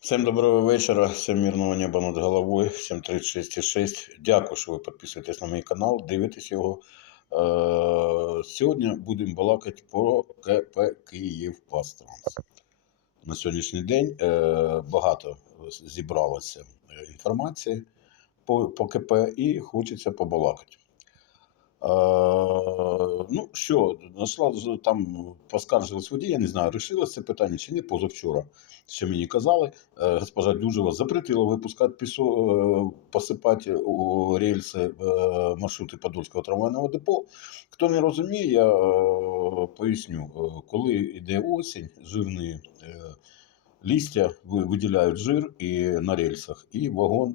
Всім доброго вечора, всім мирного неба над головою, всім 36,6. Дякую, що ви підписуєтесь на мій канал, дивитесь його. Е, Сьогодні будемо балакати про КП Київ Пастранс. На сьогоднішній день е, багато зібралося е, інформації по КП і хочеться побалакати. Ну що, знайшла там поскаржились водій, я не знаю, рішилось це питання чи ні позавчора, що мені казали. Е, Госпожа Дюжева запретила випускати пісо, е, посипати у рельси маршрути Подольського трамвайного депо. Хто не розуміє, я поясню, коли йде осінь, жирні листя виділяють жир і на рельсах, і вагон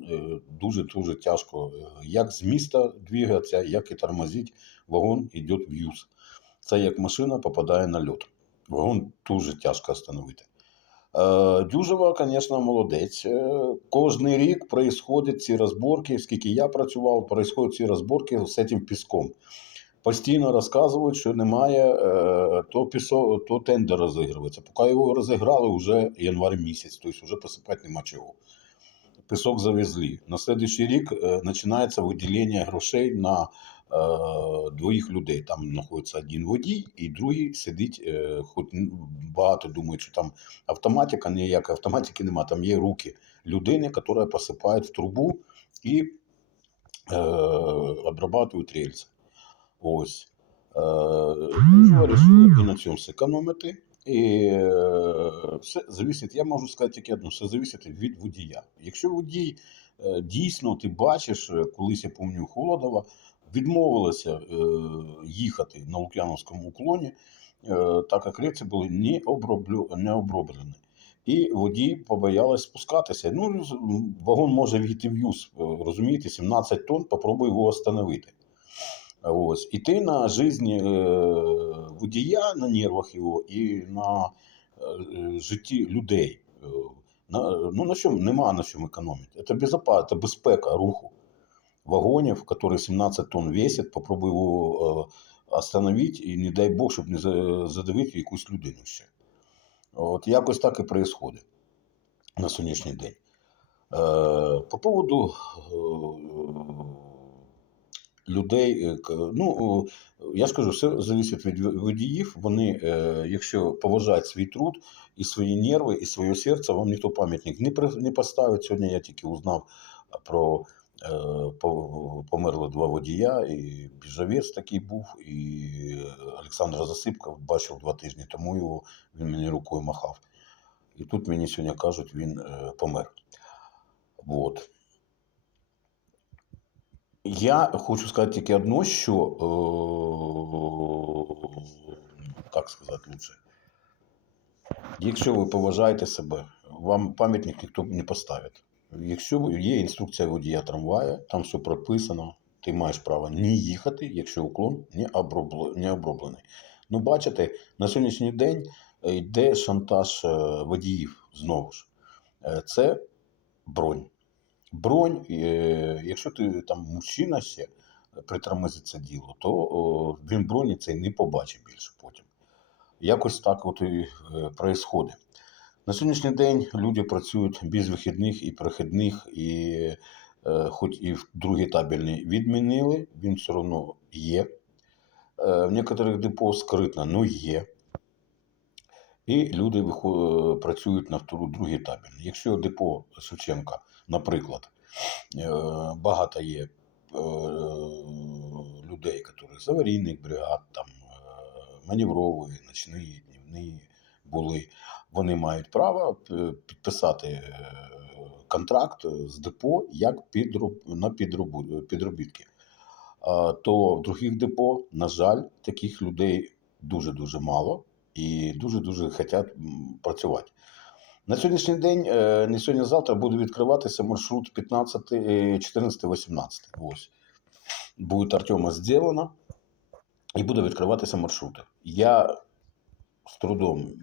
дуже-дуже тяжко, е, як з міста двигатися, як і тормозити, вагон йде в юз. Це як машина попадає на льот. Вагон дуже тяжко остановити. Е, Дюжева, звісно, молодець. Е, Кожний рік происходять ці розборки, скільки я працював, происходять ці розборки з цим піском. Постійно розказують, що немає, е, то, пісо, то тендер розігрується. Поки його розіграли вже январь місяць, тобто вже посипати нема чого. Пісок завезли. На следующий рік е, починається виділення грошей на е, двоїх людей. Там знаходиться один водій і другий сидить, хоч багато думають, що там автоматика, ніякої автоматики немає, там є руки людини, яка посипає в трубу і е, обрабатують рельси. Ось. Е, Дуже вирішили і на цьому зекономити. І е, все зависить, я можу сказати тільки одне, все залежить від водія. Якщо водій е, дійсно ти бачиш, е, колись я пам'ятаю Холодова, відмовилася їхати на Лук'яновському уклоні, так як рельси були не, оброблені. І водій побоялась спускатися. Ну, вагон може війти в юз, розумієте, 17 тонн, попробуй його остановити. Ось. І ти на житті водія, на нервах його і на е, житті людей. Е, На, ну, на чому, нема на чому економити. Це безопасность, це безпека руху вагонів, які 17 тонн весять, попробуй його е, остановити, і не дай Бог, щоб не за- задавити якусь людину ще. От якось так і відбувається на сьогоднішній день. Е, по поводу е, людей, е, ну, я скажу, все залежить від водіїв. Вони, е, якщо поважають свій труд і свої нерви, і своє серце, вам ніхто пам'ятник не, не поставить. Сьогодні я тільки узнав про е, померли два водія, і біжавець такий був, і Олександр Засипка бачив два тижні тому його, він мені рукою махав. І тут мені сьогодні кажуть, він помер. Вот. Я хочу сказати тільки одно, що як сказати лучше. Якщо ви поважаєте себе, вам пам'ятник ніхто не поставить. Якщо є інструкція водія трамвая, там все прописано, ти маєш право не їхати, якщо уклон не, оброблений. Ну, бачите, на сьогоднішній день е, йде шантаж е, водіїв знову ж. Е, Це бронь. Бронь, е, якщо ти там мужчина ще притормозить це діло, то він броні цей не побачить більше потім. Якось так от і відбувається. На сьогоднішній день люди працюють без вихідних і прохідних, і е, хоч і в другий табельний відмінили, він все одно є. Е, в некоторих депо скритно, але є. І люди вихо- працюють на другий табельний. Якщо депо Шевченка, наприклад, е, багато є е, людей, які з аварійних бригад, там, е, маневрові, ночні, днівні були, вони мають право підписати контракт з депо як підроб, на підробітки. То в других депо, на жаль, таких людей дуже-дуже мало і дуже-дуже хочуть працювати. На сьогоднішній день, е, не сьогодні-завтра, буде відкриватися маршрут 15, е, 14, 18. Ось. Буде Артема зроблено і буде відкриватися маршрути. Я з трудом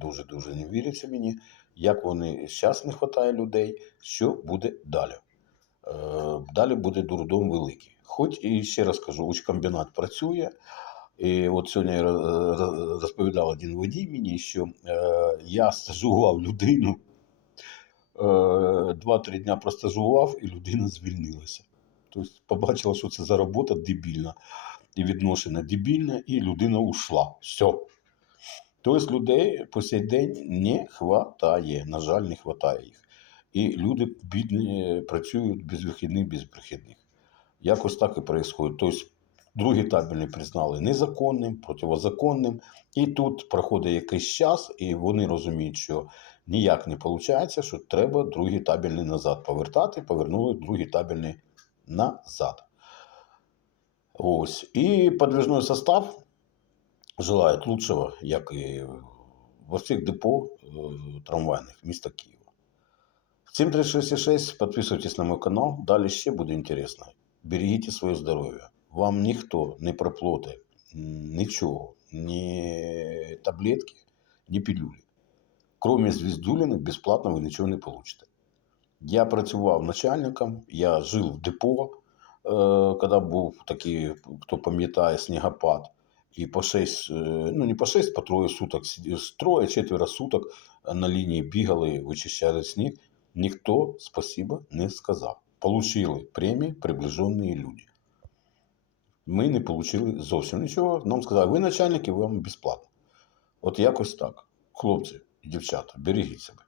дуже-дуже не віриться мені, як вони зараз не вистачає людей, що буде далі. Е, Далі буде дурдом великий. Хоч і ще раз кажу, учкомбінат працює. І от сьогодні я розповідав один водій мені, що е, я стажував людину 2-3 дня простажував, і людина звільнилася. Тобто побачила, що це за робота дебільна, і відношення дебільне, і людина ушла. Все. Тобто людей по сей день не хватає. На жаль, не хватає їх. І люди бідні працюють без вихідних, без прихідних. Якось так і відбувається. Тобто, другий табельний признали незаконним, противозаконним. І тут проходить якийсь час, і вони розуміють, що ніяк не виходить, що треба другий табельний назад повертати, повернули другий табельний назад. Ось. І подвижной состав желает лучшего, як і во всіх депо е, трамвайних міста Києва. 7366, підписуйтесь на мой канал, далі ще буде інтересно. Берегіть своє здоров'я. Вам ніхто не проплоте нічого, ні таблетки, ні пілюлі. Кроме звіздуліни, безплатно ви нічого не получите. Я працював начальником, я жив в депо, е, коли був такий, хто пам'ятає, снігопад. І по 6, ну не по 6, по троє суток, з троє, четверо суток на лінії бігали, вичищали сніг. Ніхто спасіба не сказав. Получили премії приближені люди. Ми не отримали зовсім нічого. Нам сказали, ви начальники, вам безплатно. От якось так. Хлопці і дівчата, берегіть себе.